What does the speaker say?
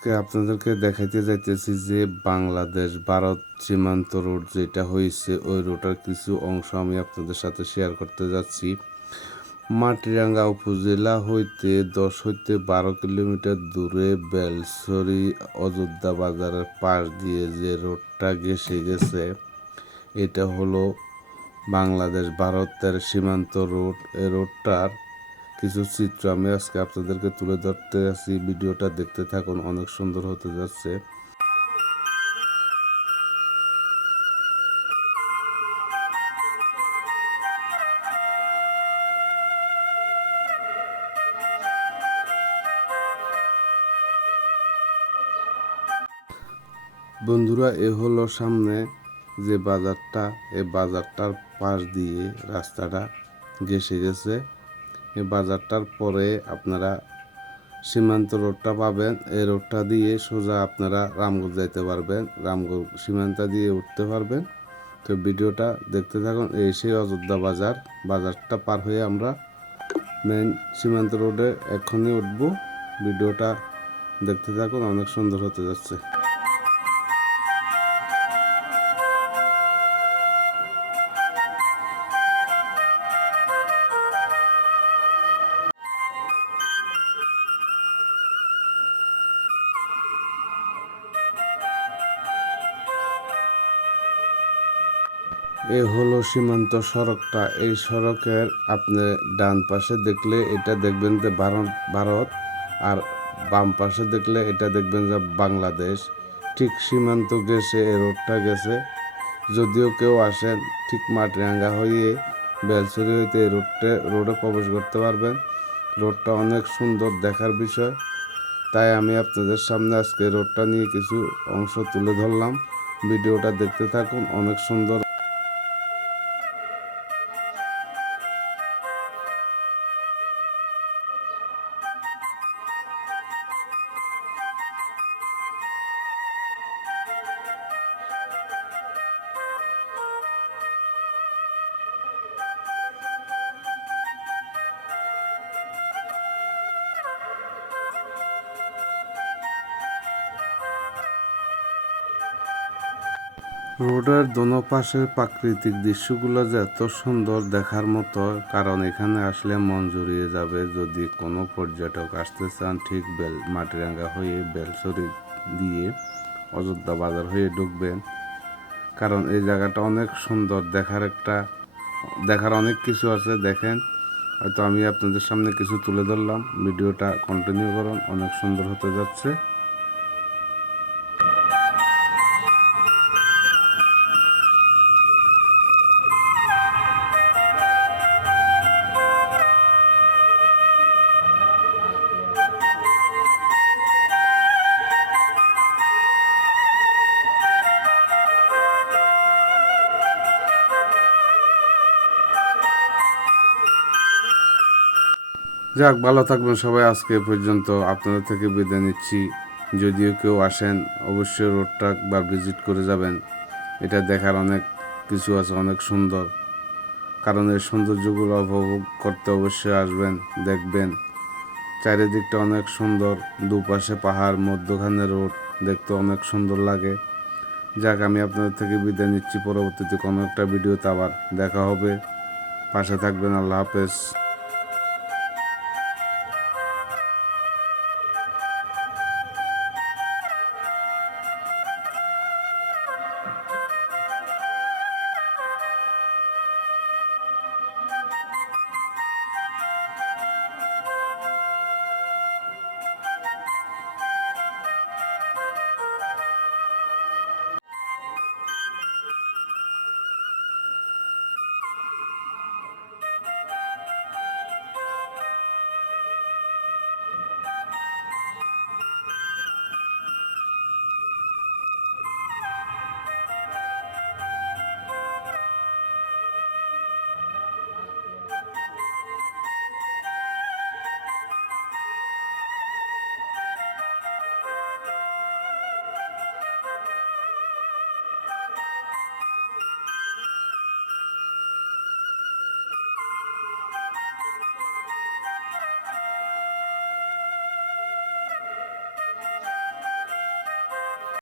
আজকে আপনাদেরকে দেখাইতে যাইতেছি যে বাংলাদেশ ভারত সীমান্ত রোড যেটা হয়েছে ওই রোডের কিছু অংশ আমি আপনাদের সাথে শেয়ার করতে যাচ্ছি। মাটিরাঙ্গা উপজেলা হইতে দশ হইতে বারো কিলোমিটার দূরে বেলসরি অযোধ্যা বাজারের পাশ দিয়ে যে রোডটা ঘেসে গেছে, এটা হলো বাংলাদেশ ভারতের সীমান্ত রোড। এই রোডটার কিছু চিত্র আমি আজকে আপনাদেরকে তুলে ধরতে আছি। ভিডিওটা দেখতে থাকুন, অনেক সুন্দর হতে যাচ্ছে। বন্ধুরা, এ হলো সামনে যে বাজারটা। এই বাজারটার পাশ দিয়ে রাস্তাটা ঘেসে গেছে। এই বাজারটার পরে আপনারা সীমান্ত রোডটা পাবেন। এই রোডটা দিয়ে সোজা আপনারা রামগঞ্জ যাইতে পারবেন। রামগঞ্জ সীমান্ত দিয়ে উঠতে পারবেন। তো ভিডিওটা দেখতে থাকুন। এই সেই অযোধ্যা বাজার। বাজারটা পার হয়ে আমরা মেন সীমান্ত রোডে এখনই উঠবো। ভিডিওটা দেখতে থাকুন। অনেক সুন্দর হতে যাচ্ছে। এ হলো সীমান্ত সড়কটা। এই সড়কের আপনি ডান পাশে দেখলে এটা দেখবেন যে ভারত ভারত আর বাম পাশে দেখলে এটা দেখবেন যে বাংলাদেশ। ঠিক সীমান্ত গেছে, এই রোডটা গেছে। যদিও কেউ আসেন ঠিক মাটিরাঙ্গা হয়ে বেলসরি হইতে এই রোডটা, রোডে প্রবেশ করতে পারবেন। রোডটা অনেক সুন্দর দেখার বিষয়। তাই আমি আপনাদের সামনে আজকে রোডটা নিয়ে কিছু অংশ তুলে ধরলাম। ভিডিওটা দেখতে থাকুন, অনেক সুন্দর রোডের দোনো পাশের প্রাকৃতিক দৃশ্যগুলো যে এত সুন্দর দেখার মতো, কারণ এখানে আসলে মন জুড়িয়ে যাবে যদি কোনো পর্যটক আসতে চান ঠিক বেল, মাটিরাঙ্গা হয়ে বেলসরি দিয়ে অযোধ্যা বাজার হয়ে ঢুকবেন। কারণ এই জায়গাটা অনেক সুন্দর দেখার একটা, দেখার অনেক কিছু আছে, দেখেন। হয়তো আমি আপনাদের সামনে কিছু তুলে ধরলাম। ভিডিওটা কন্টিনিউ করুন, অনেক সুন্দর হতে যাচ্ছে। যাক, ভালো থাকবেন সবাই। আজকে পর্যন্ত আপনাদের থেকে বিদায় নিচ্ছি। যদিও কেউ আসেন, অবশ্যই রোডটা একবার ভিজিট করে যাবেন। এটা দেখার অনেক কিছু আছে, অনেক সুন্দর। কারণ এই সৌন্দর্যগুলো উপভোগ করতে অবশ্যই আসবেন, দেখবেন। চারিদিকটা অনেক সুন্দর, দুপাশে পাহাড়, মধ্যখানে রোড দেখতে অনেক সুন্দর লাগে। যাক, আমি আপনাদের থেকে বিদায় নিচ্ছি। পরবর্তীতে কোনো একটা ভিডিওতে আবার দেখা হবে। পাশে থাকবেন, আল্লাহ হাফেজ।